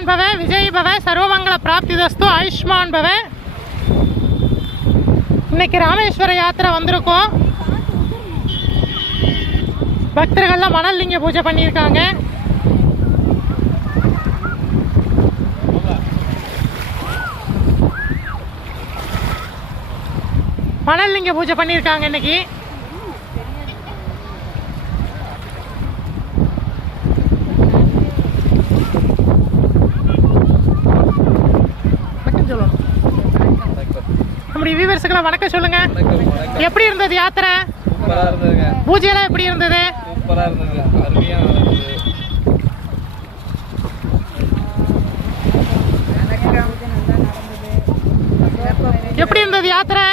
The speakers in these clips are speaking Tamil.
ஆயுஷ்மான் பவ, விஜய் பவ, சர்வமங்கள பிராப்திதஸ்து, ஆயுஷ்மான் பவ. இன்னைக்கு ராமேஸ்வர யாத்திரை வந்திருக்கோம். பக்தர்கள்லாம் மணல் லிங்க பூஜை பண்ணியிருக்காங்க. மணல் லிங்க பூஜை பண்ணியிருக்காங்க இன்னைக்கு. நம்முடைய வியூவர்ஸ்க்குலாம் வணக்கம் சொல்லுங்க. எப்படி இருந்தது யாத்திரை? பூஜையெல்லாம் எப்படி இருந்தது? எப்படி இருந்தது யாத்திரை?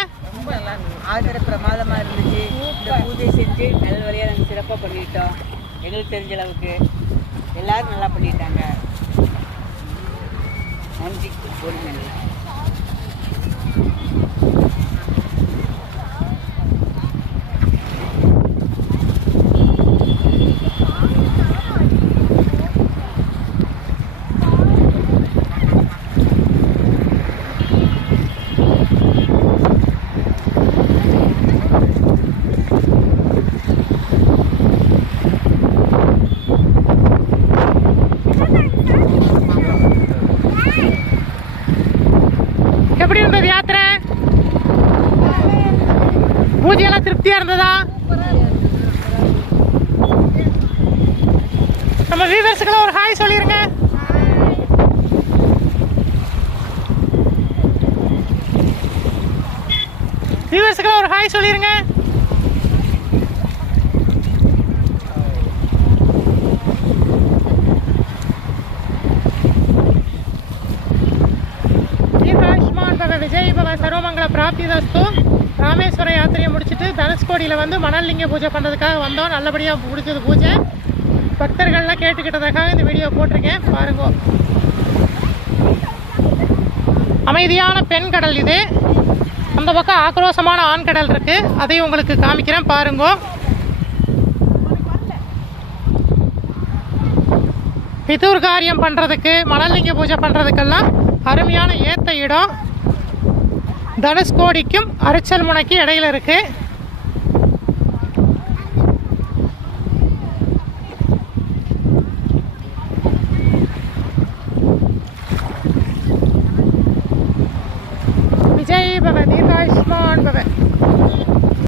ஆதர பிரமாதமாக இருந்துச்சு. இந்த பூஜை செஞ்சு நல்ல வழியாக நாங்கள் சிறப்பாக பண்ணிட்டோம். எங்களுக்கு தெரிஞ்ச அளவுக்கு எல்லாரும் நல்லா பண்ணிட்டாங்க. நன்றி. ஒரு நன்றி. எப்படி இருந்தது யாத்திரை? பூஜையெல்லாம் திருப்தியா இருந்ததா? நம்ம வியூவர்ஸ்க்குலாம் ஒரு ஹாய் சொல்லிருங்க. வியூவர்ஸ்க்குலாம் ஒரு ஹாய் சொல்லிருங்க. விஜய் பவ, சர்வமங்கள பிராப்திதஸ்து. ராமேஸ்வர யாத்திரையை முடிச்சுட்டு தனுஷ்கோடியில் வந்து மணல் லிங்க பூஜை பண்ணுறதுக்காக வந்தோம். நல்லபடியாக முடிச்சது பூஜை. பக்தர்கள்லாம் கேட்டுக்கிட்டதுக்காக இந்த வீடியோ போட்டிருக்கேன், பாருங்க. அமைதியான பெண் கடல் இது. அந்த பக்கம் ஆக்ரோஷமான ஆண் கடல் இருக்கு. அதையும் உங்களுக்கு காமிக்கிறேன், பாருங்க. பிதூர் காரியம் பண்ணுறதுக்கு, மணல் லிங்க பூஜை பண்ணுறதுக்கெல்லாம் அருமையான ஏற்ற இடம். தனுஷ்கோடிக்கும் அரிச்சல் முனைக்கு இடையில இருக்குது.